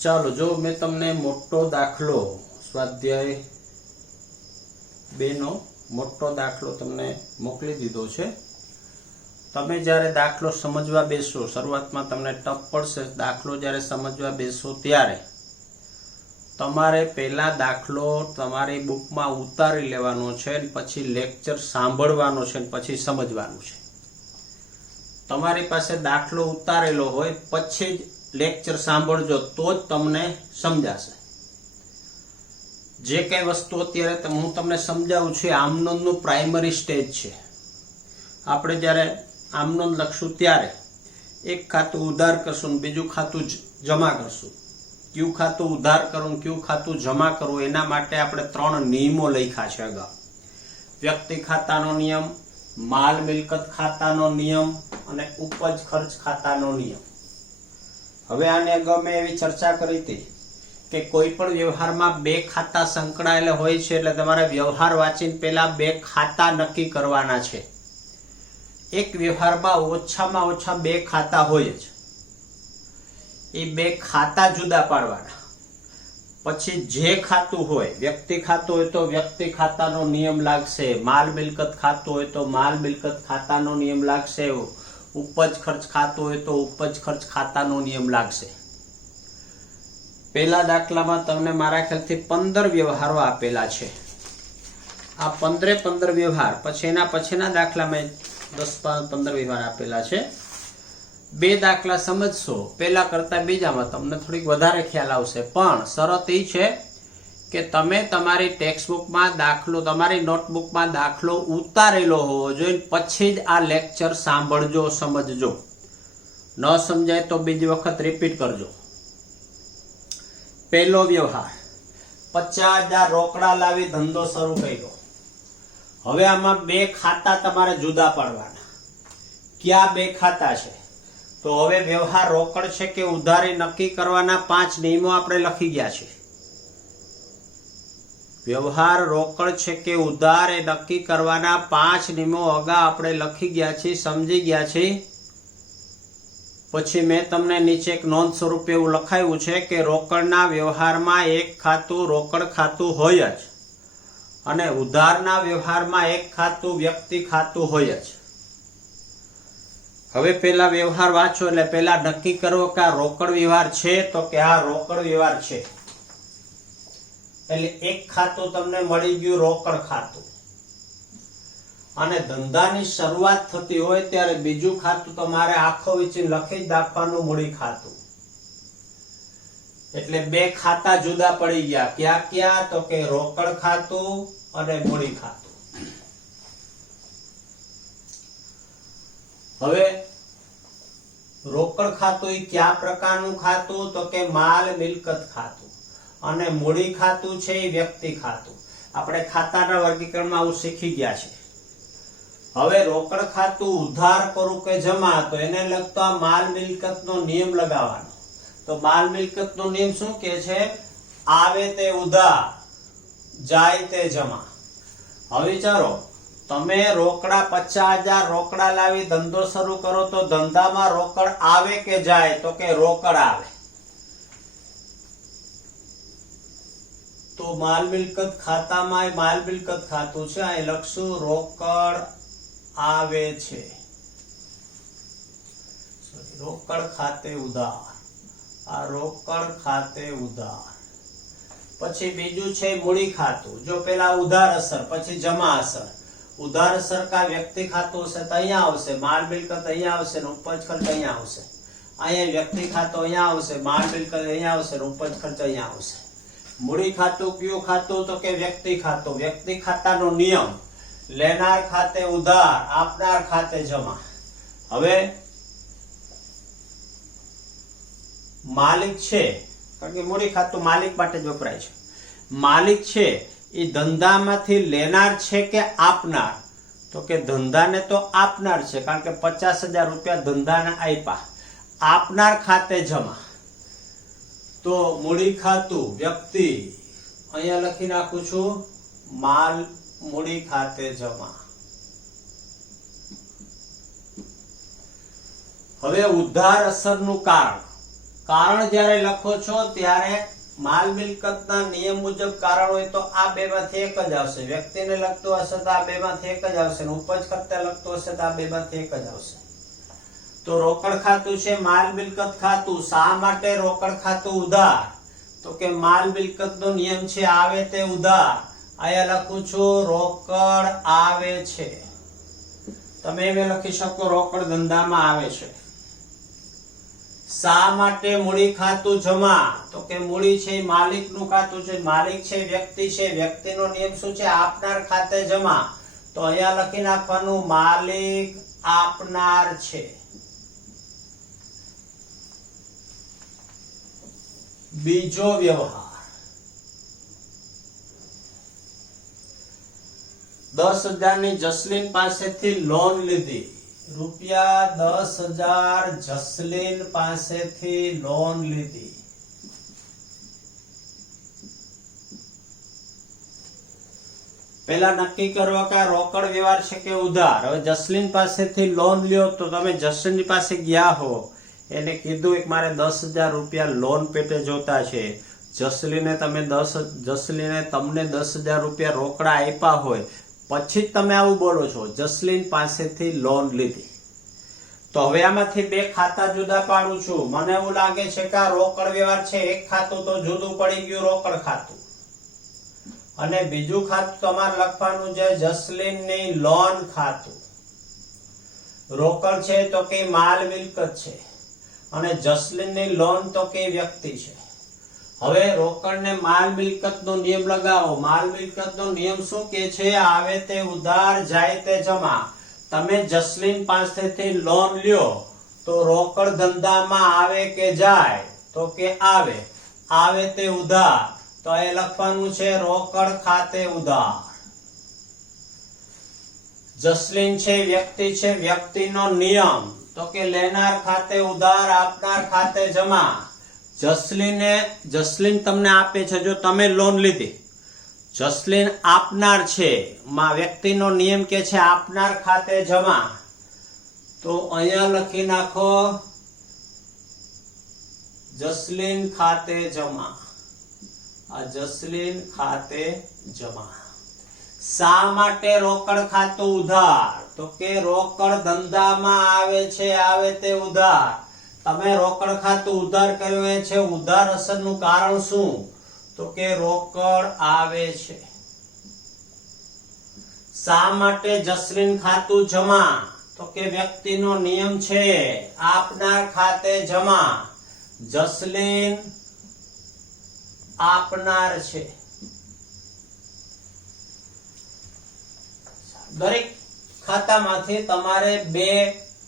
ચાલો જો મેં તમને મોટો દાખલો સ્વાધ્યાય 2 નો મોટો દાખલો તમને મોકલી દીધો છે। તમે જ્યારે દાખલો સમજવા બેસો શરૂઆતમાં તમને ટફ પડશે। દાખલો જ્યારે સમજવા બેસો ત્યારે તમારે પહેલા દાખલો તમારી બુકમાં ઉતારી લેવાનો છે, પછી લેક્ચર સાંભળવાનો છે, પછી સમજવાનું છે। તમારી પાસે દાખલો ઉતારેલો હોય પછી જ લેક્ચર સાંભળજો તો જ તમને સમજાશે। જે કઈ વસ્તુ અત્યારે હું તમને સમજાવું છું આમનોંધનું પ્રાઇમરી સ્ટેજ છે। આપણે જ્યારે આમનોંધ લખશું ત્યારે એક ખાતું ઉધાર કરશું, બીજું ખાતું જમા કરશું। ક્યુ ખાતું ઉધાર કરવું, ક્યુ ખાતું જમા કરવું, એના માટે આપણે 3 નિયમો લખ્યા છે અગાઉ। વ્યક્તિ ખાતાનો નિયમ, માલ મિલકત ખાતાનો નિયમ અને ઉપજ ખર્ચ ખાતાનો નિયમ। હવે આને અગાઉ મેં એવી ચર્ચા કરી હતી કે કોઈ પણ વ્યવહારમાં 2 ખાતા સંકળાયેલા હોય છે, એટલે તમારે વ્યવહાર વાંચીને પહેલા 2 ખાતા નક્કી કરવાના છે। એક વ્યવહારમાં ઓછામાં ઓછા 2 ખાતા હોય જ, એ 2 ખાતા જુદા પાડવાના। પછી જે ખાતું હોય, વ્યક્તિ ખાતું હોય તો વ્યક્તિ ખાતાનો નિયમ લાગશે, માલ મિલકત ખાતું હોય તો માલ મિલકત ખાતાનો નિયમ લાગશે, ઉપજ ખર્ચ ખાતું હોય તો ઉપજ ખર્ચ ખાતાનો નિયમ લાગશે। પહેલા દાખલામાં તમને મારા ખ્યાલથી 15 વ્યવહારો આપેલા છે। આ 15 વ્યવહાર પછી એના પછીના દાખલામાં 10-15 વ્યવહાર આપેલા છે। 2 દાખલા સમજશો પહેલા કરતા બીજામાં તમને થોડીક વધારે ખ્યાલ આવશે, પણ શરત એ છે કે તમે તમારી ટેક્સ્ટબુકમાં દાખલો, તમારી નોટબુકમાં દાખલો ઉતારેલો હોવો જોઈએ, પછી જ આ લેક્ચર સાંભળજો, સમજજો। ન સમજાય તો બીજી વખત રિપીટ કરજો। પહેલો વ્યવહાર 50,000 રોકડા લાવી ધંધો શરૂ કર્યો। હવે આમાં 2 ખાતા તમારે જુદા પાડવાના। ક્યાં 2 ખાતા છે? તો હવે વ્યવહાર રોકડ છે કે ઉધારી નક્કી કરવાના 5 નિયમો આપણે લખી ગયા છે। વ્યવહાર રોકડ છે કે ઉધાર એ નક્કી કરવાના 5 નિયમો અગાઉ આપણે લખી ગયા છે, સમજી ગયા છે। પછી મેં તમને નીચે એક નોંધ સ્વરૂપે એવું લખાયું છે કે રોકડના વ્યવહારમાં 1 ખાતું રોકડ ખાતું હોય જ, અને ઉધારના વ્યવહારમાં 1 ખાતું વ્યક્તિ ખાતું હોય જ। હવે પેલા વ્યવહાર વાંચો એટલે પેલા નક્કી કરો કે આ રોકડ વ્યવહાર છે, તો કે આ રોકડ વ્યવહાર છે, એટલે 1 ખાતું તમને મળી ગયું રોકડ ખાતું। અને ધંધાની શરૂઆત થતી હોય ત્યારે બીજું ખાતું તમારે આખો વિચી લખી જ નાખવાનું, મૂડી ખાતું। એટલે 2 ખાતા જુદા પડી ગયા। ક્યાં ક્યાં? તો કે રોકડ ખાતું અને મૂડી ખાતું। હવે રોકડ ખાતું એ કયા પ્રકારનું ખાતું? તો કે માલ મિલકત ખાતું, અને મૂડી ખાતું છે એ વ્યક્તિ ખાતું। આપણે ખાતાના વર્ગીકરણમાં આવું શીખી ગયા છે। હવે રોકડ ખાતું ઉધાર કરું કે જમા, તો એને લગતો આ માલ મિલકતનો નિયમ લગાવવાનો। તો માલ મિલકતનો નિયમ શું કહે છે? આવે તે ઉધાર, જાય તે જમા। હવે વિચારો, તમે રોકડા 50,000 રોકડા લાવી ધંધો શરૂ કરો તો ધંધામાં રોકડ આવે કે જાય? તો કે રોકડ આવે। તો માલ મિલકત ખાતામાં માલ મિલકત ખાતું છે, અહીં લખશું રોકડ આવે છે, રોકડ ખાતે ઉધાર, આ રોકડ ખાતે ઉધાર। પછી બીજું છે મૂડી ખાતું। જો પેલા ઉધાર અસર પછી જમા અસર। ઉધાર અસર કા વ્યક્તિ ખાતું હશે તો અહીંયા આવશે, માલ મિલકત અહીંયા આવશે, ઉપજ ખર્ચ અહીંયા આવશે। અહીંયા વ્યક્તિ ખાતું અહીંયા આવશે, માલ મિલકત અહીંયા આવશે, ઉપજ ખર્ચ અહીંયા આવશે। મૂડી ખાતું કયું ખાતું? તો કે વ્યક્તિ ખાતું। વ્યક્તિ ખાતાનો નિયમ લેનાર ખાતે ઉધાર, આપનાર ખાતે જમા। હવે માલિક છે, કારણ કે મૂડી ખાતું માલિક માટે જ વપરાય છે। માલિક છે એ ધંધામાંથી લેનાર છે કે આપનાર? તો કે ધંધાને તો આપનાર છે, કારણ કે 50,000 રૂપિયા ધંધાને આપ્યા। આપનાર ખાતે જમા, તો મૂડી ખાતું વ્યક્તિ, અહીંયા લખી નાખું છું માલ મૂડી ખાતે જમા। હવે ઉધાર અસરનું કારણ, કારણ જ્યારે લખો છો ત્યારે માલ મિલકતના નિયમ મુજબ કારણ હોય તો આ બેમાંથી એક જ આવશે. વ્યક્તિને લગતું હશે તો આ બેમાંથી એક જ આવશે, ઉપજ ખર્ચને લગતું હશે તો આ બેમાંથી એક જ આવશે. તો રોકડ ખાતું છે માલ મિલકત ખાતું. શા માટે રોકડ ખાતું ઉધાર? તો કે માલ મિલકતનો નિયમ છે આવે તે ઉધાર. અહીંયા લખું છું રોકડ આવે છે. તમે એમ લખી શકો રોકડ ધંધામાં આવે છે. શા માટે મૂડી ખાતું જમા? તો કે મૂડી છે માલિકનું ખાતું છે, માલિક છે વ્યક્તિ છે, વ્યક્તિનો નિયમ શું છે આપનાર ખાતે જમા. તો અહીંયા લખી નાખવાનું માલિક આપનાર છે. બીજો વ્યવહાર 10,000 ની જસલીન પાસેથી લોન લીધી. ₹10,000 જસલીન પાસેથી લોન લીધી. પહેલા નક્કી કરો કે રોકડ વ્યવહાર છે કે ઉધાર. હવે જસલીન પાસેથી લોન લ્યો તો તમે જસલીન પાસે ગયા હો, એને કીધું કે મારે ₹10,000 લોન પેટે જોતા છે. જસલીને તમને ₹10,000 રોકડા આપ્યા હોય પછી જ તમે આવું બોલો છો જસલીન પાસેથી લોન લીધી. તો હવે આમાંથી બે ખાતા જુદા પાડું છું. મને એવું લાગે છે કે આ રોકડ વ્યવહાર છે. એક ખાતું તો જુદું પડી ગયું રોકડ ખાતું, અને બીજું ખાતું તમારે લખવાનું છે જસલીનની લોન ખાતું. રોકડ છે તો કે માલ મિલકત છે, અને જસલીનની લોન તો કે વ્યક્તિ છે. હવે રોકડ ને માલ મિલકત નો નિયમ લગાવો. માલ મિલકત નો નિયમ શું કે છે? આવે તે ઉધાર જાય તે જમા. તમે જસલીન પાસેથી લોન લ્યો તો રોકડ ધંધામાં આવે કે જાય? તો કે આવે. આવે તે ઉધાર, તો એ લખવાનું છે રોકડ ખાતે ઉધાર. જસલીન છે વ્યક્તિ છે, વ્યક્તિનો નિયમ તો કે લેનાર ખાતે ઉધાર, આપનાર ખાતે જમા. જસલીન તમને આપે છે. જો તમે લોન લીધી, જસલીન આપનાર છે, વ્યક્તિનો નિયમ કે છે આપનાર ખાતે જમા. તો અહીંયા લખી નાખો જસલીન ખાતે જમા. આ જસલીન ખાતે જમા. શા માટે રોકડ ખાતું ઉધાર? તો કે રોકડ ધંધામાં આવે છે આવે તે ઉધાર. તમે રોકડ ખાતું ઉધાર કર્યું છે. ઉધાર અસરનું કારણ શું? તો કે રોકડ આવે છે. શા માટે જસલીન ખાતું જમા? તો કે વ્યક્તિનો નિયમ છે આપનાર ખાતે જમા. જસલીન આપનાર છે. દરેક ખાતામાંથી તમારે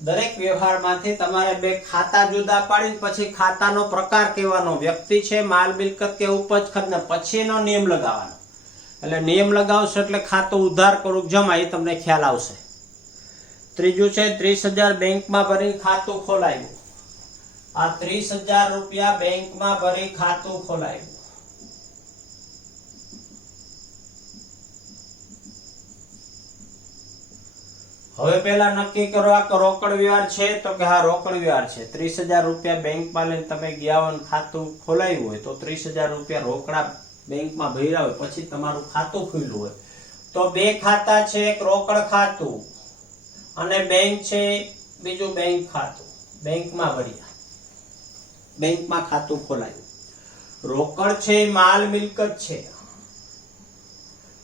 દરેક વ્યવહારમાંથી તમારે બે ખાતા જુદા પાડીને પછી ખાતાનો પ્રકાર કહેવાનો. વ્યક્તિ છે, માલ મિલકત કે ઉપજ ખર્ચ, પછી એનો નિયમ લગાવવાનો. એટલે નિયમ લગાવશો એટલે ખાતું ઉધાર કરું જમા એ તમને ખ્યાલ આવશે. ત્રીજું છે 30,000 બેંકમાં ભરી ખાતું ખોલાવ્યું. આ 30,000 બેંકમાં ભરી ખાતું ખોલાવ્યું. હવે પેલા નક્કી કરો આ રોકડ વ્યવહાર છે? તો કે હા રોકડ વ્યવહાર છે. 30,000 બેંકમાં લઈને તમે ગયા હોય ખાતું ખોલાવ્યું હોય તો 30,000 રોકડા બેંકમાં ભર્યા હોય પછી તમારું ખાતું ખુલ્યું હોય તો બે ખાતા છે. એક રોકડ ખાતું અને બેંક છે, બીજું બેંક ખાતું. બેંકમાં ભર્યા, બેંકમાં ખાતું ખોલાયું. રોકડ છે માલ મિલકત છે,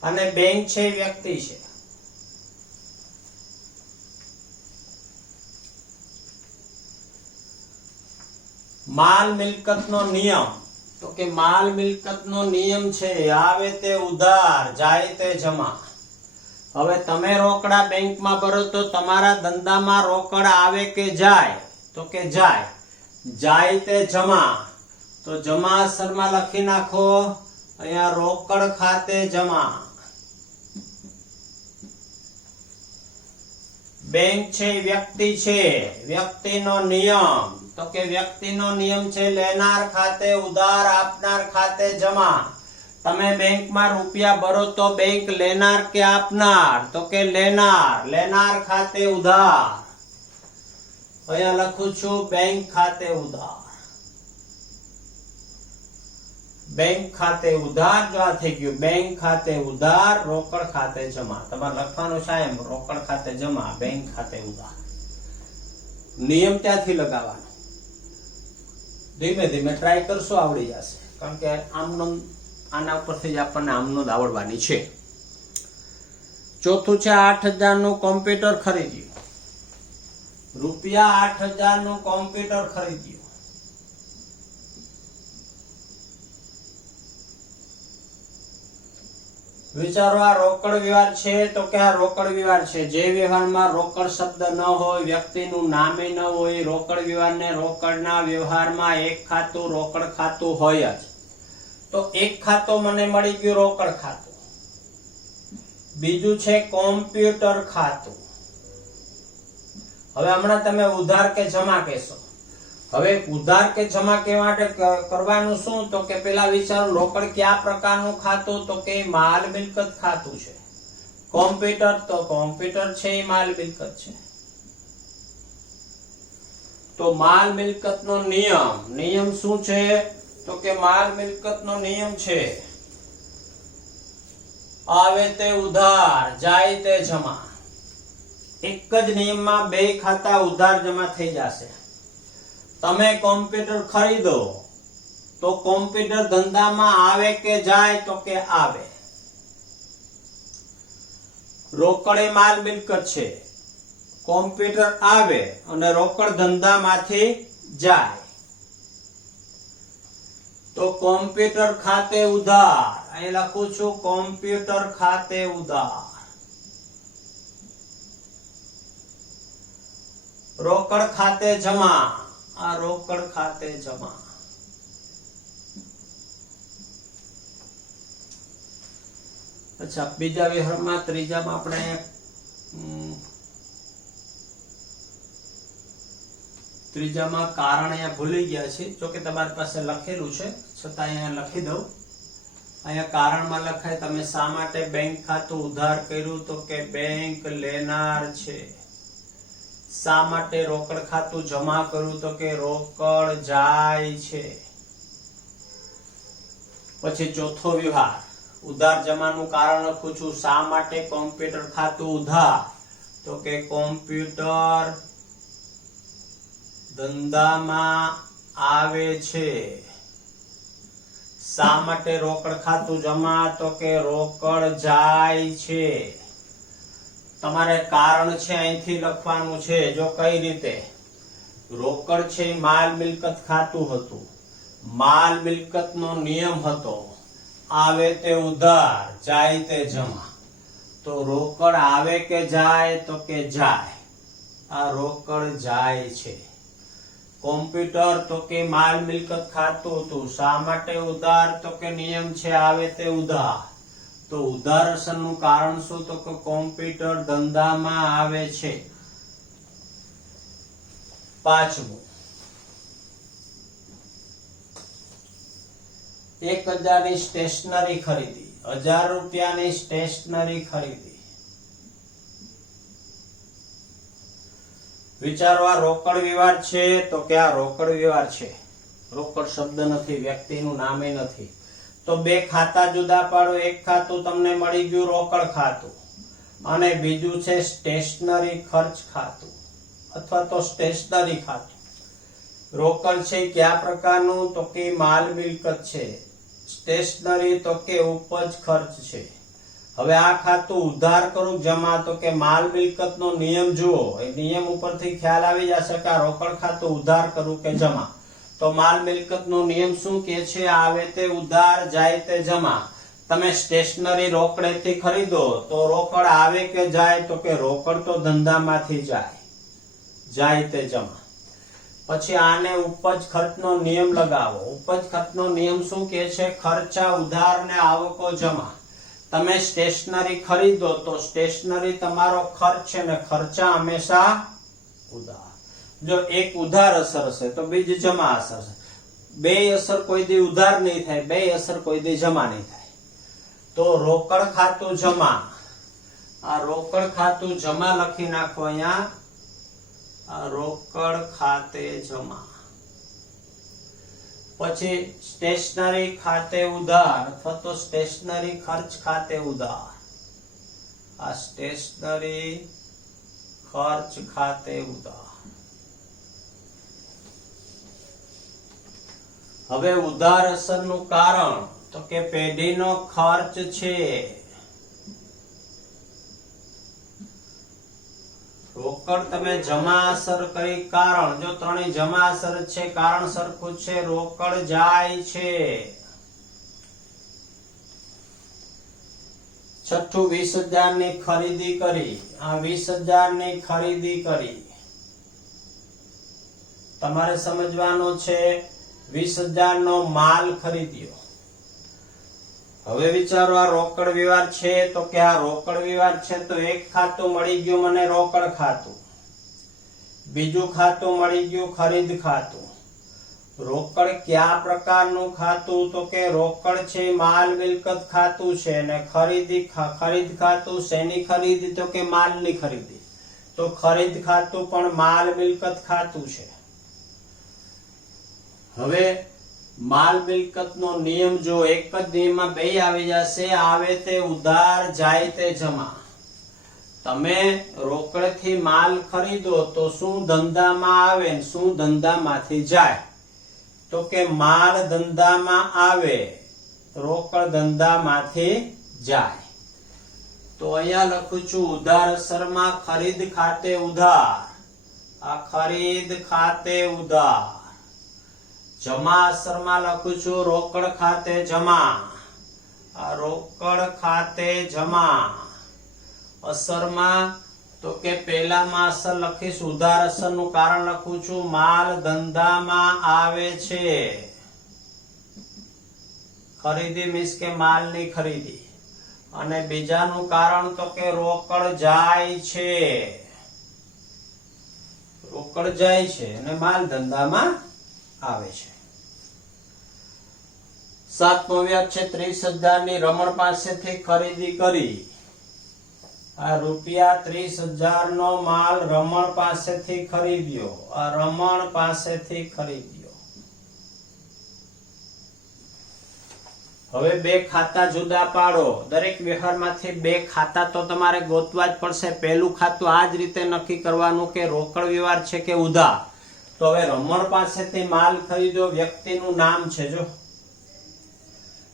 અને બેંક છે વ્યક્તિ છે. માલ મિલકતનો નિયમ તો કે માલ મિલકતનો નિયમ છે આવે તે ઉધાર જાય તે જમા. હવે તમે રોકડા બેંકમાં ભરો તો તમારા ધંધામાં રોકડ આવે કે જાય? તો કે જાય. જાય તે જમા. તો જમા અસરમાં લખી નાખો અહીંયા રોકડ ખાતે જમા. બેંક છે વ્યક્તિ છે, વ્યક્તિનો નિયમ તો કે વ્યક્તિનો નિયમ છે લેનાર ખાતે ઉધાર, આપનાર ખાતે જમા. તમે બેંકમાં રૂપિયા ભરો તો બેંક લેનાર કે આપનાર? તો કે લેનાર. લેનાર ખાતે ઉધાર. અહીંયા લખું છું બેંક ખાતે ઉધાર. બેંક ખાતે ઉધાર, જો આ થઈ ગયું બેંક ખાતે ઉધાર, રોકડ ખાતે જમા. તમારે લખવાનું છે એમ, રોકડ ખાતે જમા, બેંક ખાતે ઉધાર. નિયમ ત્યાંથી લગાવવાનો. ધીમે ધીમે ટ્રાય કરશો, આવડી જશે. કારણ કે આમનો આના ઉપરથી જ આપણને આમનો જ આવડવાની છે. ચોથું છે 8,000 નું કોમ્પ્યુટર ખરીદ્યું. રૂપિયા 8,000 નું કોમ્પ્યુટર ખરીદ્યું. વિચારો, આ રોકડ વ્યવહાર છે તો કે આ રોકડ વ્યવહાર છે. જે વ્યવહારમાં રોકડ શબ્દ ન હોય, વ્યક્તિનું નામે ન હોય, રોકડ વ્યવહારને રોકડના વ્યવહારમાં એક ખાતું રોકડ ખાતું હોય જ. તો એક ખાતું મને મળી ગયું રોકડ ખાતું. બીજું છે કોમ્પ્યુટર ખાતું. હવે હમણાં તમે ઉધાર કે જમા કહેશો. હવે ઉધાર કે જમા કે માટે કરવાનું શું? તો કે પેલા વિચારો, રોકડ કયા પ્રકારનું ખાતું? તો કે માલ મિલકત ખાતું છે. કોમ્પ્યુટર તો કોમ્પ્યુટર છે, એ માલ મિલકત છે. તો માલ મિલકત નો નિયમ શું છે? તો કે માલ મિલકત નો નિયમ છે આવે તે ઉધાર, જાય તે જમા. એક જ નિયમમાં બે ખાતા ઉધાર જમા થઈ જશે. તમે કોમ્પ્યુટર ખરીદો તો કોમ્પ્યુટર ધંધામાં આવે કે જાય? તો કે આવે. રોકડ એ માલ મિલકત છે. કોમ્પ્યુટર આવે અને રોકડ ધંધામાંથી જાય. તો કોમ્પ્યુટર ખાતે ઉધાર, અહીં લખું છું કોમ્પ્યુટર ખાતે ઉધાર. રોકડ ખાતે જમા, આ રોકડ ખાતે જમા. અચ્છા, બીજા વ્યવહારમાં ત્રીજામાં આપણે ત્રીજામાં કારણ અહીંયા ભૂલી ગયા છે. જો કે તમારી પાસે લખેલું છે, છતાં અહીંયા લખી દઉં. અહીંયા કારણમાં લખાય, તમે શા માટે બેંક ખાતું ઉધાર કર્યું? તો કે બેંક લેનાર છે. શા માટે રોકડ ખાતું જમા કર્યું? તો કે રોકડ જાય છે. પછી ચોથો વ્યવહાર, ઉધાર જમાનું કારણ લખું છું. શા માટે કોમ્પ્યુટર ખાતું ઉધાર? તો કે કોમ્પ્યુટર ધંધામાં આવે છે. શા માટે રોકડ ખાતું જમા? તો કે રોકડ જાય છે. તમારે કારણ છે અહીંથી લખવાનું છે. જો કઈ રીતે? રોકડ છે માલ મિલકત ખાતું હતું. માલ મિલકત નો નિયમ હતો આવે તે ઉધાર, જાય તે જમા. તો રોકડ આવે કે જાય? તો કે જાય. આ રોકડ જાય છે. કોમ્પ્યુટર તો કે માલ મિલકત ખાતું હતું. શા માટે ઉધાર? તો કે નિયમ છે આવે તે ઉધાર. તો ઉધાર અસરનું કારણ શું? તો કે કોમ્પ્યુટર ધંધામાં આવે છે. પાંચમું, 1,000 ની સ્ટેશનરી ખરીદી. 1,000 રૂપિયાની સ્ટેશનરી ખરીદી. વિચારો, આ રોકડ વ્યવહાર છે તો કે આ રોકડ વ્યવહાર છે. રોકડ શબ્દ નથી, વ્યક્તિનું નામે નથી. તો બે ખાતા જુદા પાડો. એક ખાતું તમને મળી ગયું રોકડ ખાતું, અને બીજું છે સ્ટેશનરી ખર્ચ ખાતું અથવા તો સ્ટેશનરી ખાતું. રોકડ છે કયા પ્રકારનું? તો કે માલ મિલકત છે. સ્ટેશનરી તો કે ઉપજ ખર્ચ છે. હવે આ ખાતું ઉધાર કરું જમા? તો કે માલ મિલકત નો નિયમ જુઓ. એ નિયમ ઉપરથી ખ્યાલ આવી જશે કે આ રોકડ ખાતું ઉધાર કરું કે જમા. તો માલ મિલકત નો નિયમ શું કે છે? આવે તે ઉધાર, જાય તે જમા. તમે સ્ટેશનરી રોકડેથી ખરીદો તો રોકડ આવે કે જાય? તો કે રોકડ તો ધંધામાંથી જાય, જાય તે જમા. પછી આને ઉપજ ખર્ચનો નિયમ લગાવો. ઉપજ ખર્ચનો નિયમ શું કે છે? ખર્ચા ઉધાર ને આવકો જમા. તમે સ્ટેશનરી ખરીદો તો સ્ટેશનરી તમારો ખર્ચ છે ને ખર્ચા હંમેશા ઉધાર. જો એક ઉધાર અસર હશે તો બીજી જમા અસર છે. બે અસર કોઈ દી ઉધાર નહીં થાય, બે અસર કોઈ દી જમા નહીં થાય. તો રોકડ ખાતું જમા, આ રોકડ ખાતું જમા લખી નાખો અહીંયા. આ રોકડ ખાતે જમા. પછી સ્ટેશનરી ખાતે ઉધાર અથવા તો સ્ટેશનરી ખર્ચ ખાતે ઉધાર. આ સ્ટેશનરી ખર્ચ ખાતે ઉધાર. હવે ઉધાર અસરનું કારણ તો કે પેઢીનો ખર્ચ છે. રોકડ તમે જમા અસર કરી કારણ, જો ત્રણેય જમા અસર છે, કારણ સરખું છે, રોકડ જાય છે. છઠ્ઠું 20,000 ની ખરીદી કરી. આ 20,000 ની ખરીદી કરી. તમારે સમજવાનું છે 20,000 નો માલ ખરીદ્યો. હવે વિચારો આ રોકડ વ્યવહાર છે તો કે આ રોકડ વ્યવહાર છે તો એક ખાતું મળી ગયું મને રોકડ ખાતું, બીજું ખાતું મળી ગયું ખરીદ ખાતું. રોકડ કયા પ્રકારનું ખાતું તો કે રોકડ છે માલ મિલકત ખાતું છે, અને ખરીદ ખાતું શેની ખરીદી તો કે માલની ખરીદી. તો ખરીદ ખાતું પણ માલ મિલકત ખાતું છે. હવે માલ મિલકત નો નિયમ જો એક જ નિયમમાં બે આવી જશે, આવે તે ઉધાર જાય તે જમા. તમે રોકડથી માલ ખરીદો તો શું ધંધામાં આવે ને શું ધંધામાંથી જાય? તો કે માલ ધંધામાં આવે, રોકડ ધંધામાંથી જાય. તો અહીંયા લખું છું ઉધાર અસરમાં ખરીદ ખાતે ઉધાર. આ ખરીદ ખાતે ઉધાર. જમા અસરમાં લખું છું રોકડ ખાતે જમા. આ રોકડ ખાતે જમા. અસરમાં તો કે પહેલામાં અસર લખીશ, ઉધાર અસરનું કારણ લખું છું માલ ધંધામાં આવે છે. ખરીદી મીન્સ કે માલની ખરીદી. અને બીજાનું કારણ તો કે રોકડ જાય છે. રોકડ જાય છે અને માલ ધંધામાં આવે છે. 7મો વ્યાજ છે 30,000 ની રમણ પાસેથી ખરીદી કરી. આ રૂપિયા 30,000 નો માલ રમણ પાસેથી ખરીદ્યો. આ રમણ પાસેથી ખરીદ્યો. હવે બે ખાતા જુદા પાડો. દરેક વ્યવહારમાંથી બે ખાતા તો તમારે ગોતવા જ પડશે. પહેલું ખાતું આ જ રીતે નક્કી કરવાનું કે રોકડ વ્યવહાર છે કે ઉધાર. તો હવે રમણ પાસેથી માલ ખરીદ્યો, વ્યક્તિનું નામ છે. જો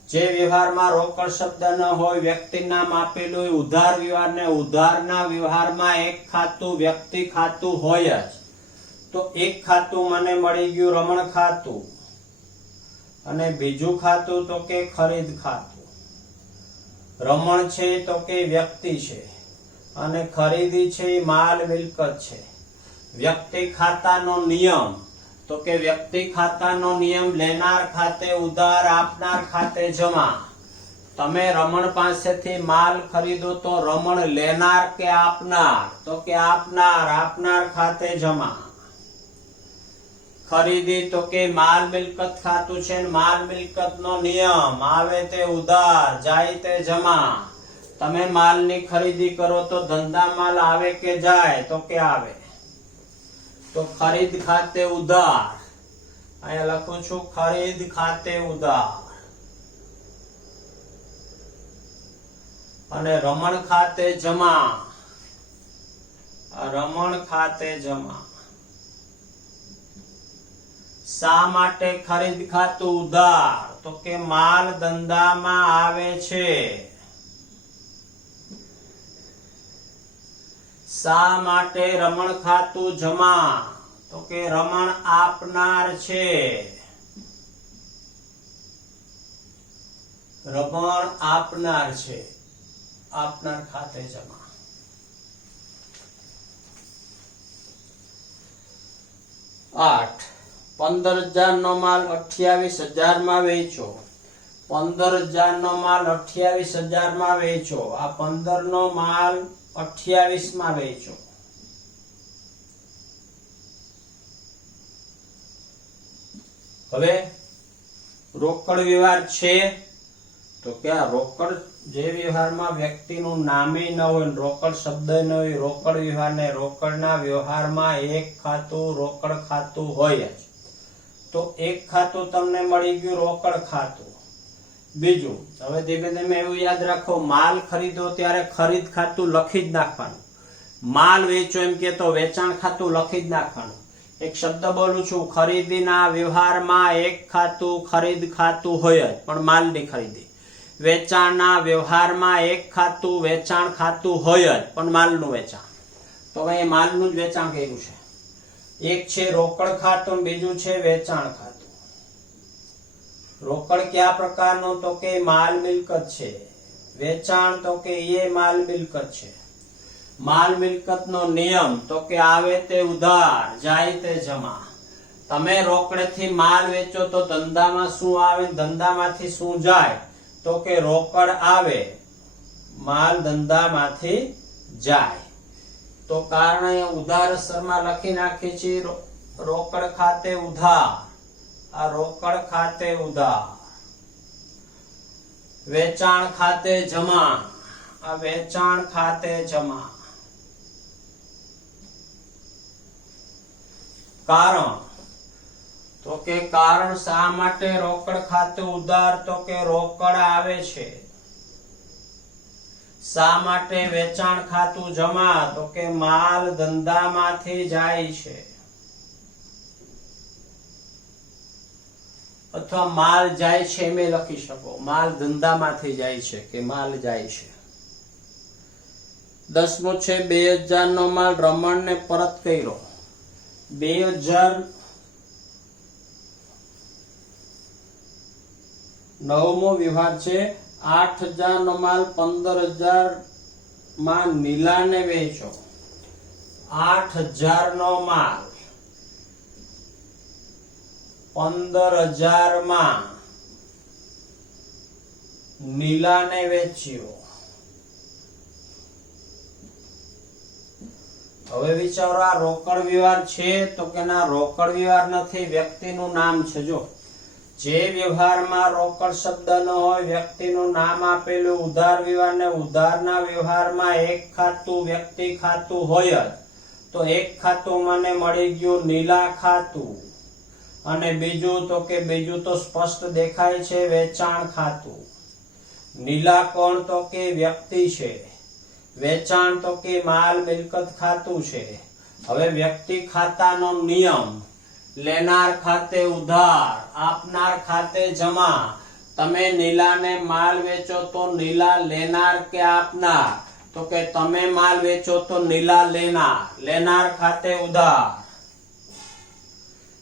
જે વ્યવહારમાં રોકડ શબ્દ ન હોય, વ્યક્તિ નામ આપેલું હોય, ઉધાર વ્યવહાર ને ઉધારના વ્યવહારમાં એક ખાતું વ્યક્તિ ખાતું હોય જ. તો એક ખાતું મને મળી ગયું રમણ ખાતું, અને બીજું ખાતું તો કે ખરીદ ખાતું. રમણ છે તો કે વ્યક્તિ છે, અને ખરીદી છે માલ મિલકત છે. વ્યક્તિ ખાતાનો નિયમ તો કે વ્યક્તિ ખાતાનો નિયમ લેનાર ખાતે ઉધાર, આપનાર ખાતે જમા. તમે રમણ પાસેથી માલ ખરીદો તો રમણ લેનાર કે આપનાર? તો કે આપનાર. આપનાર ખાતે જમા. ખરીદી તો કે માલ મિલકત ખાતું છે, માલ મિલકત નો નિયમ આવે તે ઉધાર, જાય તે જમા. તમે માલની ખરીદી કરો તો ધંધા માલ આવે કે જાય? તો કે આવે. તો ખરીદ ખાતે ઉધાર. અહીંયા લખું છું ખરીદ ખાતે ઉધાર. અને રમણ ખાતે જમા. રમણ ખાતે જમા. શા માટે ખરીદ ખાતું ઉધાર? તો કે માલ ધંધામાં આવે છે. શા માટે રમણ ખાતું જમા? તો કે રમણ આપનાર છે. રમણ આપનાર છે. આપનાર ખાતે જમા. 8 15,000 નો માલ 28,000 માં વેચો. 15,000 નો માલ 28,000 માં વેચો. આ 15 નો માલ 28 માં વેચો. હવે રોકડ વ્યવહાર છે તો કે આ રોકડ જે વ્યવહારમાં વ્યક્તિનું નામે ન હોય, રોકડ શબ્દ ન હોય, રોકડ વ્યવહાર ને રોકડના વ્યવહારમાં એક ખાતું રોકડ ખાતું હોય જ. तो एक खातुं तमने मळी गयुं रोकड़ खातुं। बीजुं हवे धीमे धीमे एवुं याद राखो, माल खरीदो त्यारे खरीद खातुं लखी ज नाखवानुं। माल वेचो एम के तो वेचाण खातुं लखी ज नाखवानुं। एक शब्द बोलूं छुं, खरीदीना व्यवहारमां एक खातुं खरीद खातुं होय ज पण मालनी खरीदी। वेचाणना व्यवहारमां एक खातुं वेचाण खातुं होय ज पण मालनुं वेचाण। तो અહીં માલનું જ વેચાણ કર્યું છે। એક છે રોકડ ખાતું, બીજું છે વેચાણ ખાતું। રોકડ કયા પ્રકારનો? તો કે માલ મિલકત છે। વેચાણ તો કે એ માલ મિલકત છે। માલ મિલકતનો નિયમ તો કે આવે તે ઉધાર જાય તે જમા। તમે રોકડેથી માલ વેચો તો ધંધામાં શું આવે, ધંધામાંથી શું જાય? તો કે રોકડ આવે, માલ ધંધામાંથી જાય। तो कारण उधार असर में लखी नाखी छे रोकड़ खाते उधार, आ रोकड़ खाते उधार। वेचाण खाते जमा, आ वेचाण खाते जमा। कारण तो के कारण शा माटे रोकड़ खाते उधार? तो के रोकड़ आवे छे। शा माटे वेचाण खातुं जमा? तो के माल धंधामांथी जाय छे, अथवा माल जाय छे एम लखी शको। माल धंधामांथी जाय छे के माल जाय छे। 10मो छे 2000 नो माल रमण ने परत कर्यो। 2000 9मो व्यवहार छे। 8000 नो माल 15000 માં નીલાને વેચો। 8000 નો માલ 15000 માં નીલાને વેચ્યો। હવે વિચારો, આ રોકડ વ્યવહાર છે? તો કે ના, રોકડ વ્યવહાર નથી, વ્યક્તિનું નામ છે। જો જે વ્યવહારમાં રોકડ શબ્દ ન હોય, વ્યક્તિનું નામ આપેલું, ઉધાર વ્યવહાર ને ઉધારના વ્યવહારમાં એક ખાતું વ્યક્તિ ખાતું હોય જ, તો એક ખાતું મને મળી ગયું નીલા ખાતું, અને બીજું તો કે બીજું તો સ્પષ્ટ દેખાય છે વેચાણ ખાતું। નીલા કોણ? તો કે વ્યક્તિ છે। વેચાણ તો કે માલ મિલકત ખાતું છે। હવે વ્યક્તિ ખાતાનો નિયમ, लेनार खाते उधार, आपनार खाते जमा। तमे नीला ने माल वेचो तो नीला लेनार के आपनार? तो के तमे माल वेचो तो नीला लेनार, लेनार खाते उधार।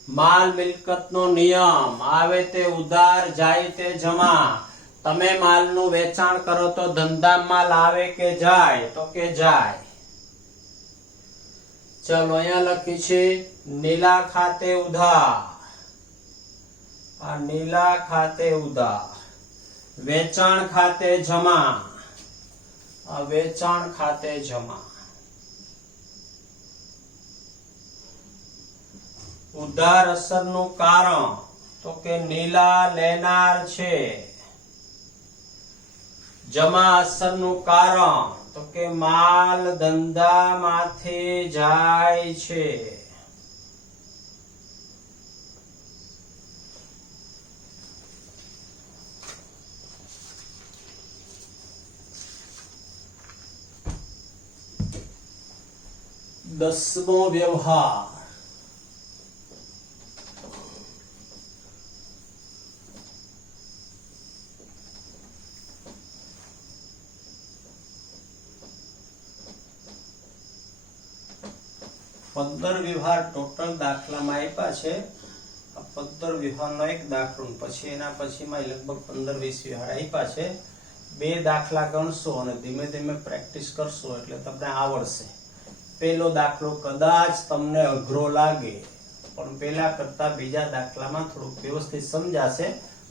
माल मिलकत नो नियम, आवे ते उधार जाय ते जमा। तमे माल नु वेचाण करो तो धंधा माल आवे के जाय? तो के जाय। चलो अहींया लखी छे नीला खाते उधार, आ नीला खाते उधार। वेचाण खाते जमा, आ वेचाण खाते जमा। उधार असर नु कारण तो के नीला लेनार छे। जमा असर नु कारण तो के माल धंधा माथे जाय छे। दसमो व्यवहार। पंदर व्यवहार टोटल दाखला में आप्या छे। 15 व्यवहारनो एक दाखलो, पछी एना पछीमां लगभग 15-20 व्यवहार आप्या छे। 2 दाखला गणशो अने धीमे धीमे प्रेक्टिस करशो એટલે તમને આવડશે। પહેલો દાખલો કદાચ તમને અઘરો લાગે, પણ પહેલા કરતા બીજા દાખલામાં થોડું વ્યવસ્થિત સમજાશે,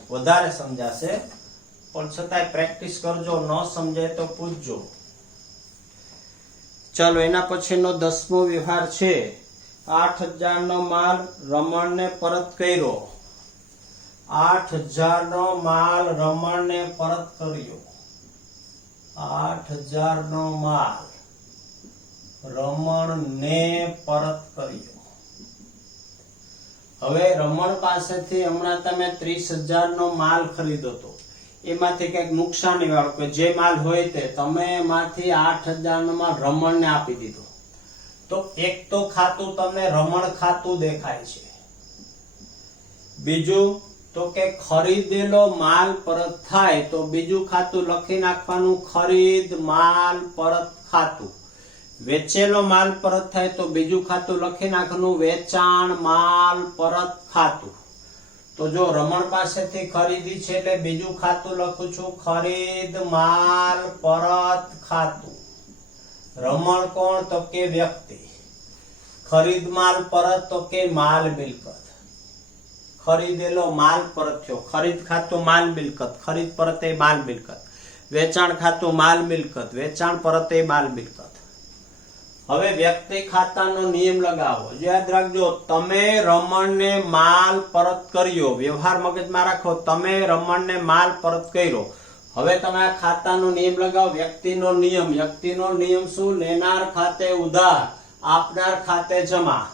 વધારે સમજાશે, પણ છતાંય પ્રેક્ટિસ કરજો, ન સમજાય તો પૂછજો। चलो एना पछीनो 10मो व्यवहार छे। 8000 नो माल रमण ने परत कर्यो। 8000 नो माल रमण ने परत कर्यो। 8000 नो माल रमण ने परत कर्यो। હવે રમણ પાસેથી હમણાં તમે 30,000 નો માલ ખરીદો તો એમાંથી કઈક નુકસાની વાળો કે જે માલ હોય તે તમે એમાંથી 8,000 નો માલ રમણને આપી દીધો, તો એક તો ખાતું તમને રમણ ખાતું દેખાય છે, બીજું તો કે ખરીદેલો માલ પરત થાય તો બીજું ખાતું લખી નાખવાનું ખરીદ માલ પરત ખાતું, વેચેલો માલ પરત થાય તો બીજું ખાતું લખી નાખવાનું વેચાણ માલ પરત ખાતું। તો જો રમણ પાસેથી ખરીદી છે એટલે બીજું ખાતું લખું છું ખરીદ માલ પરત ખાતું। રમણ કોણ? તો કે વ્યક્તિ। ખરીદ માલ પરત તો કે માલ મિલકત, ખરીદેલો માલ પરત થયો, ખરીદ ખાતું માલ મિલકત, ખરીદ પરત એ માલ મિલકત, વેચાણ ખાતું માલ મિલકત, વેચાણ પરત એ માલ મિલકત। હવે વ્યક્તિ ખાતાનો નિયમ લગાવો, યાદ રાખજો, તમે રમણને માલ પરત કર્યો, વ્યવહાર મગજમાં રાખો, તમે રમણને માલ પરત કર્યો। હવે તમે આ ખાતાનો નિયમ લગાવો, વ્યક્તિનો નિયમ। વ્યક્તિનો નિયમ શું? લેનાર ખાતે ઉધાર, આપનાર ખાતે જમા।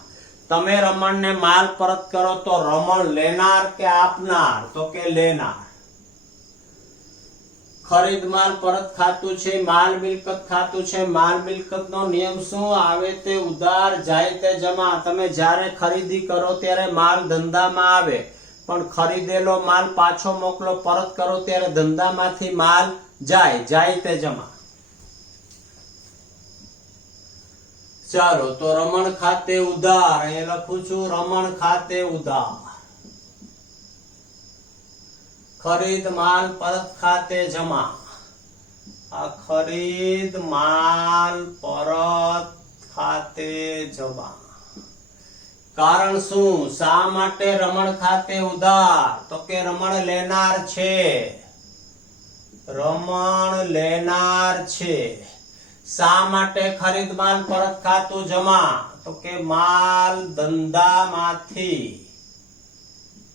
તમે રમણને માલ પરત કરો તો રમણ લેનાર કે આપનાર? તો કે લેનાર। ખરીદ માલ પરત ખાતું છે, માલ મિલકત ખાતું છે, માલ મિલકત નો નિયમ શું? આવે તે ઉધાર, જાય તે જમા। તમે જ્યારે ખરીદી કરો ત્યારે માલ ધંધામાં આવે, પણ ખરીદેલો માલ પાછો મોકલો, પરત કરો ત્યારે ધંધામાંથી માલ જાય, જાય તે જમા। ચાલો, તો રમણ ખાતે ઉધાર, એ લખું છું રમણ ખાતે ઉધાર। ખરીદ માલ પરત ખાતે જમા, આ ખરીદ માલ પરત ખાતે જમા। કારણ શું? શા માટે રમણ ખાતે ઉધાર? તો કે રમણ લેનાર છે, રમણ લેનાર છે। શા માટે ખરીદ માલ પરત ખાતું જમા? તો કે માલ ધંધામાંથી,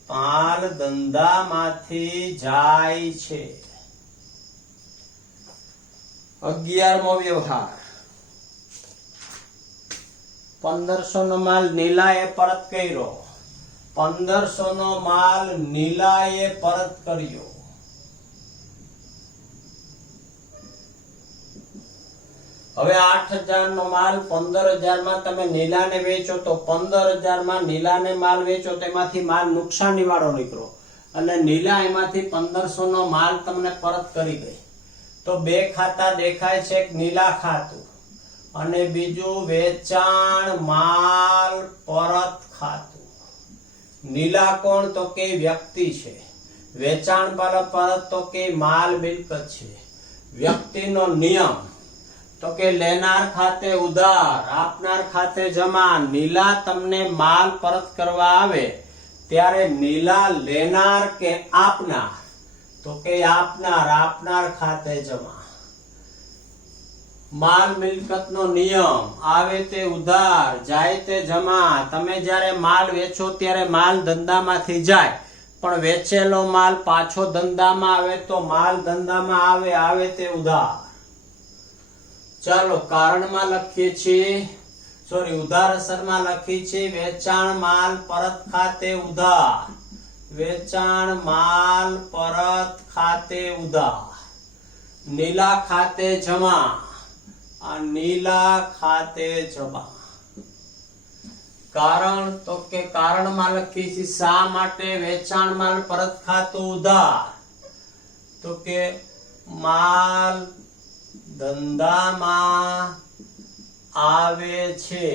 માલ ધંધામાંથી જાય છે। 11મો વ્યવહાર, 1500 નો માલ નીલાએ પરત કર્યો, 1500 નો માલ નીલાએ પરત કર્યો। હવે 8,000 નો માલ 15,000 માં તમે નીલાને વેચો તો 15,000 માં નીલાને માલ વેચો તેમાંથી માલ નુકસાની વાળો નીકળો, અને નીલા એમાંથી 1500 નો માલ તમને પરત કરી ગઈ। તો બે ખાતા દેખાય છે, એક નીલા ખાતું અને બીજું વેચાણ માલ પરત ખાતું। નીલા કોણ? તો કે વ્યક્તિ છે, વેચાણ માલ પરત તો કે માલ મિલકત છે। વ્યક્તિનો નિયમ તો કે લેનાર ખાતે ઉધાર, આપનાર ખાતે જમા। નીલા તમને માલ પરત કરવા આવે ત્યારે નીલા લેનાર કે આપનાર? તો કે આપનાર, આપનાર ખાતે જમા। માલ મિલકત નો નિયમ, આવે તે ઉધાર, જાય તે જમા। તમે જ્યારે માલ વેચો ત્યારે માલ ધંધામાંથી જાય, પણ વેચેલો માલ પાછો ધંધામાં આવે તો માલ ધંધામાં આવે, આવે તે ઉધાર। ચાલો, કારણમાં લખીએ છીએ, સોરી, ઉધાર અસરમાં લખી છે વેચાણ માલ પરત ખાતે ઉધાર, વેચાણ માલ પરત ખાતે ઉધાર। નીલા ખાતે જમા, આ નીલા ખાતે જમા। કારણ તો કે કારણમાં લખી છે શા માટે વેચાણ માલ પરત ખાતું ઉધાર? તો કે માલ ધંધામાં આવે છે।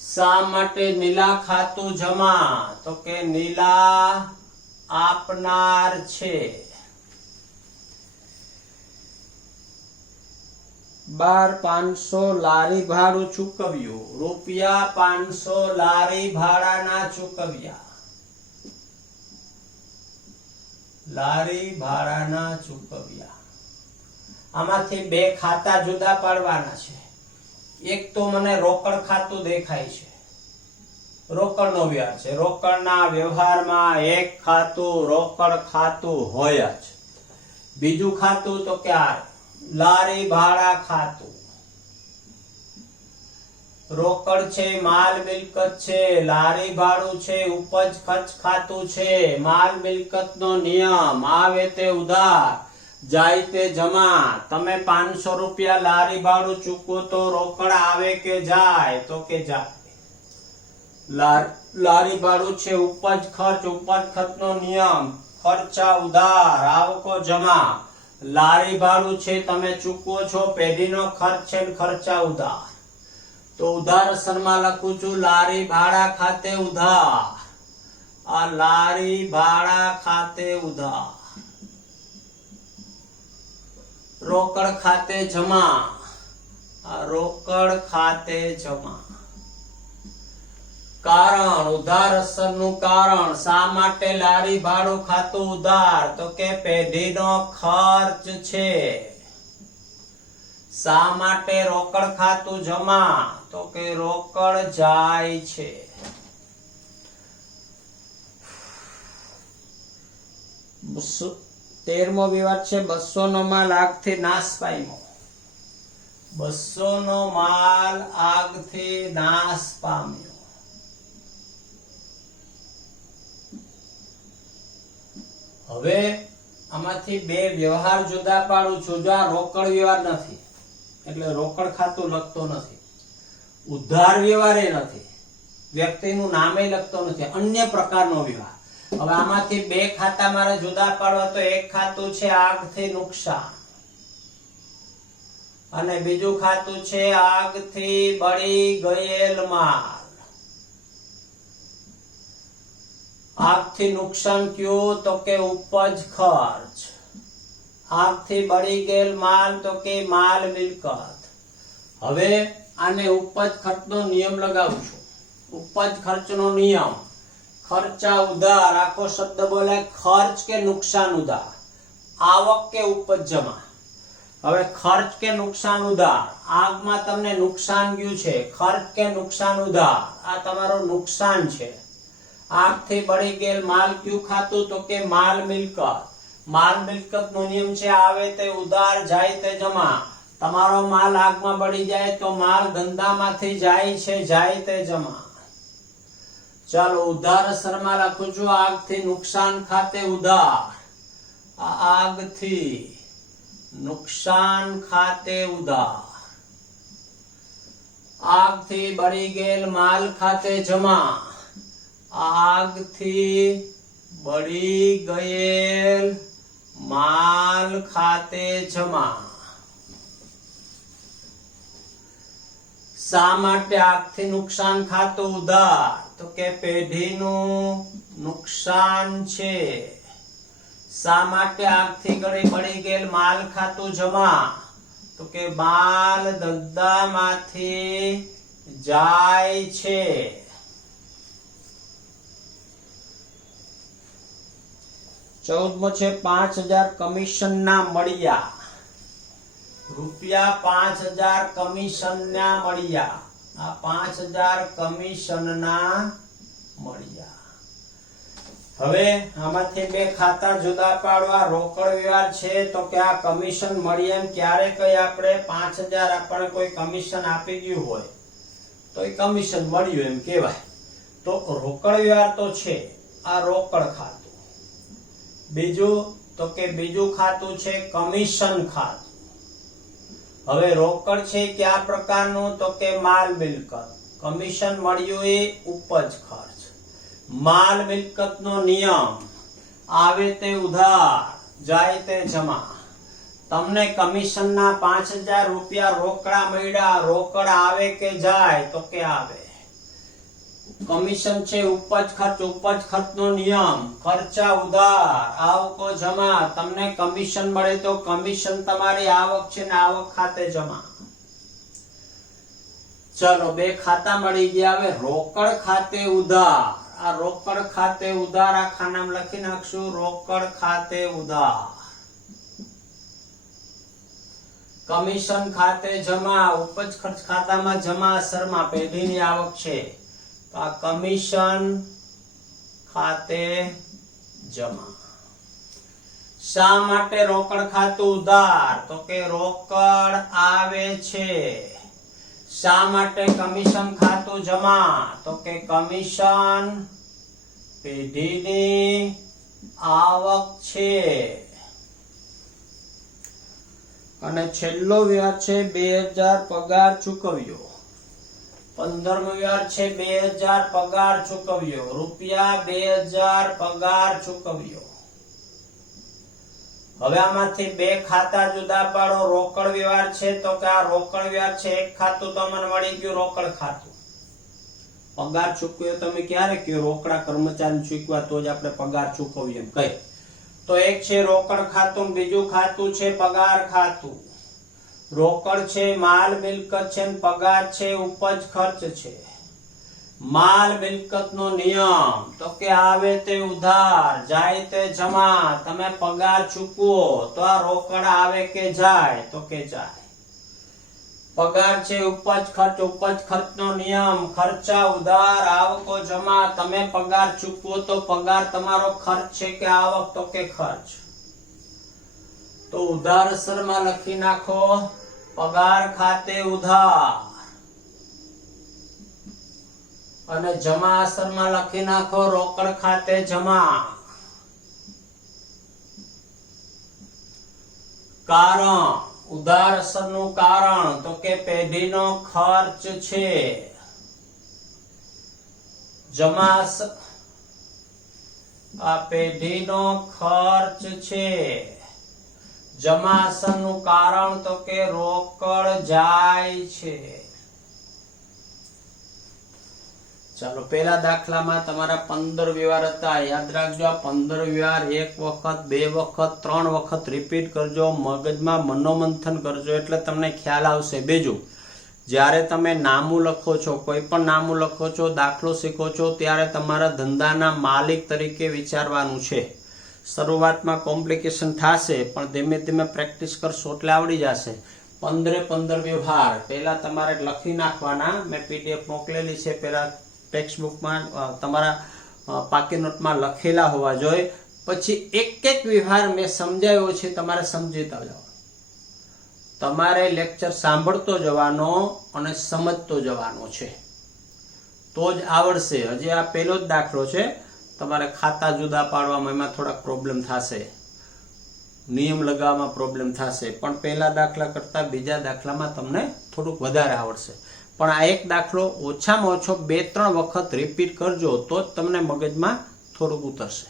શા માટે નીલા ખાતું જમા? તો કે નીલા આપનાર છે। 12,500 લારી ભાડું ચૂકવ્યું, ₹500 લારી ભાડાના ચૂકવ્યા, લારી ભાડાના ચૂકવ્યા। આમાંથી બે ખાતા જુદા પાડવાના છે। એક તો મને રોકડ ખાતું દેખાય છે, રોકડનો વ્યવહાર છે, રોકડના વ્યવહારમાં એક ખાતું રોકડ ખાતું હોય જ। બીજું ખાતું તો કે લારી ભાડા ખાતું, રોકડ છે, માલ મિલકત છે, લારી ભાડું છે, ઉપજ ખર્ચ ખાતું છે, માલ મિલકત નો નિયમ, આવે તે ઉધાર જાય તે જમા. તમે 500 રૂપિયા લારી ભાડું ચૂકવો તો રોકડ આવે કે જાય? તો કે જાય. લારી ભાડું છે, ઉપજ ખર્ચ નો નિયમ, ખર્ચા ઉધાર, આવકો જમા. લારી ભાડું છે, તમે ચૂકવો છો, પેઢીનો ખર્ચ છે, ખર્ચા ઉધાર. તો ઉધાર અસરમાં લખું છું લારી ભાડા ખાતે ઉધાર. આ લારી ભાડા ખાતે ઉધાર. રોકડ ખાતે જમા. આ રોકડ ખાતે જમા. કારણ, ઉધાર અસરનું કારણ. શા માટે લારી ભાડું ખાતું ઉધાર? તો કે પેઢીનો ખર્ચ છે. શા માટે રોકડ ખાતું જમા? તો કે રોકડ જાય છે. 13મો વિવાદ છે 200 નો માલ આગથી નાશ પામ્યો. 200 નો માલ આગથી નાશ પામ્યો. હવે આમાંથી બે વ્યવહાર જુદા પાડું છું. જો આ રોકડ વ્યવહાર નથી એટલે રોકડ ખાતું લખતો નથી, ઉધાર વ્યવહાર નથી, વ્યક્તિનું નામે લખતો નથી, અન્ય પ્રકારનો વ્યવહાર. હવે આમાંથી બે ખાતા મારે જુદા પાડવા. તો એક ખાતું છે આગથી નુકસાન અને બીજું ખાતું છે આગથી બળી ગયેલ માલ. આગથી નુકસાન કયું? તો કે ઉપજ ખર્ચ. આગથી બળી ગયેલ માલ તો કે માલ મિલકત. હવે આને ઉપજ ખર્ચનો નિયમ લગાવું છું. ઉપજ ખર્ચનો નિયમ, ખર્ચા ઉધાર. આખો શબ્દ બોલે ખર્ચ કે નુકસાન ઉધાર, આવક કે ઉપજ જમા. હવે ખર્ચ કે નુકસાન ઉધાર. આગમાં તમને નુકસાન ગયું છે, ખર્ચ કે નુકસાન ઉધાર. આ તમારું નુકસાન છે. આગથી બળી ગયેલ માલ કયું ખાતું? તો કે માલ મિલકત. માલ મિલકત નો નિયમ છે આવે તે ઉધાર જાય તે જમા. તમારો માલ આગમાં બળી જાય તો માલ ધંધામાંથી જાય છે, જાય તે જમા. ચાલો ઉધાર અસરમાં લખું છું આગથી નુકસાન ખાતે ઉધાર. આગથી નુકસાન ખાતે ઉધાર. આગથી બળી ગયેલ માલ ખાતે જમા. આગથી બળી ગયેલ માલ ખાતે જમા. શા માટે આગથી નુકસાન ખાતું ઉધાર? તો કે પેઢીનું નુકસાન છે. શા માટે આગથી બળી ગયેલ માલ ખાતું જમા? તો કે માલ ધંધામાંથી જાય છે. 14મો છે 5000 કમિશન ના મળ્યા. રૂપિયા 5000 કમિશન ના મળ્યા. આ 5000 કમિશન ના મળ્યા. હવે આમાંથી બે ખાતા જુદા પાડવા. રોકડ વ્યવહાર છે તો કે આ કમિશન મળી એમ ક્યારે કઈ આપણે 5000 આપણને કોઈ કમિશન આપી ગયું હોય તો એ કમિશન મળ્યું એમ કહેવાય. તો રોકડ વ્યવહાર તો છે, આ રોકડ ખાતું. બીજું તો કે બીજું ખાતું છે કમિશન ખાતું. હવે રોકડ છે કયા પ્રકારનું? તો કે માલ મિલકત. કમિશન મળ્યું એ ઉપજ ખર્ચ. માલ મિલકત નો નિયમ, આવે તે ઉધાર જાય તે જમા. તમને કમિશન ના 5000 રૂપિયા રોકડા મળ્યા. રોકડ આવે કે જાય? તો કે આવે. કમિશન છે ઉપજ ખર્ચ નો નિયમ, ખર્ચા ઉધાર, આવકો જમા. તમને કમિશન મળે તો કમિશન તમારી આવક છે ને આવક ખાતે જમા. ચલો બે ખાતા મળી ગયા. હવે રોકડ ખાતે ઉધાર. આ રોકડ ખાતે ઉધાર આખા નામ લખી નાખશું. રોકડ ખાતે ઉધાર. કમિશન ખાતે જમા. ઉપજ ખર્ચ ખાતામાં જમા અસરમાં પેઢીની આવક છે. આ કમિશન ખાતે જમા. શા માટે રોકડ ખાતું ઉધાર? તો કે રોકડ આવે છે. શા માટે કમિશન ખાતું જમા? તો કે કમિશન પેઢીની આવક છે. અને છેલ્લો વ્યવહાર છે 2000 પગાર ચૂકવ્યો. 15મો વ્યવહાર છે 2000 પગાર ચૂકવ્યો. રૂપિયા 2000 પગાર ચૂકવ્યો. હવે આમાંથી બે ખાતા જુદા પાડો. રોકડ વ્યવહાર છે તો કે આ રોકડ વ્યવહાર છે. એક ખાતું તો મને મળી ગયું રોકડ ખાતું. પગાર ચૂકવ્યો તમે ક્યારે કયો? રોકડા કર્મચારી ચૂકવ્યા તો જ આપણે પગાર ચૂકવીએ એમ કહે. તો એક છે રોકડ ખાતું, બીજું ખાતું છે પગાર ખાતું. રોકડ છે માલ મિલકત છે, પગાર છે ઉપજ ખર્ચ છે. માલ મિલકત નો નિયમ તો કે આવે તે ઉધાર, જાય તે જમા. તમે પગાર ચૂકવો તો આ રોકડ આવે કે જાય? તો કે જાય. પગાર છે ઉપજ ખર્ચ નો નિયમ, ખર્ચા ઉધાર, આવકો જમા. તમે પગાર ચૂકવો તો પગાર તમારો ખર્ચ છે કે આવક? તો કે ખર્ચ. તો ઉધાર અસરમાં લખી નાખો પગાર ખાતે ઉધાર, અને જમા અસરમાં લખી નાખો રોકડ ખાતે જમા. કારણ ઉધાર અસરનું કારણ તો કે પેઢીનો ખર્ચ છે. જમા અસર આ પેઢીનો ખર્ચ છે. જમા અસરનું કારણ તો કે રોકડ જાય છે. ચાલો પહેલા દાખલામાં તમારા 15 વ્યવહાર હતા. યાદ રાખજો આ 15 વ્યવહાર એક વખત, બે વખત, 3 વખત રિપીટ કરજો. મગજમાં મનોમંથન કરજો એટલે તમને ખ્યાલ આવશે. બીજું, જ્યારે તમે નામું લખો છો, કોઈ પણ નામું લખો છો, દાખલો શીખો છો, ત્યારે તમારા ધંધાના માલિક તરીકે વિચારવાનું છે. શરૂઆતમાં કોમ્પ્લિકેશન થશે પણ ધીમે ધીમે પ્રેક્ટિસ કરશો એટલે આવડી જશે. 15 વ્યવહાર પહેલા તમારે લખી નાખવાના. મેં પીડીએફ મોકલેલી છે, પહેલા ટેક્સ્ટબુકમાં તમારા પાકી નોટમાં લખેલા હોવા જોઈએ. પછી એક એક વ્યવહાર મેં સમજાવ્યો છે તમારે સમજીતા જવાનો. તમારે લેક્ચર સાંભળતો જવાનો અને સમજતો જવાનો છે તો જ આવડશે. હજી આ પહેલો જ દાખલો છે. તમારે ખાતા જુદા પાડવામાં એમાં થોડાક પ્રોબ્લેમ થશે, નિયમ લગાવવામાં પ્રોબ્લેમ થશે, પણ પહેલા દાખલા કરતા બીજા દાખલામાં તમને થોડુંક વધારે આવડશે. પણ આ એક દાખલો ઓછામાં ઓછો 2-3 વખત રિપીટ કરજો તો જ તમને મગજમાં થોડુંક ઉતરશે.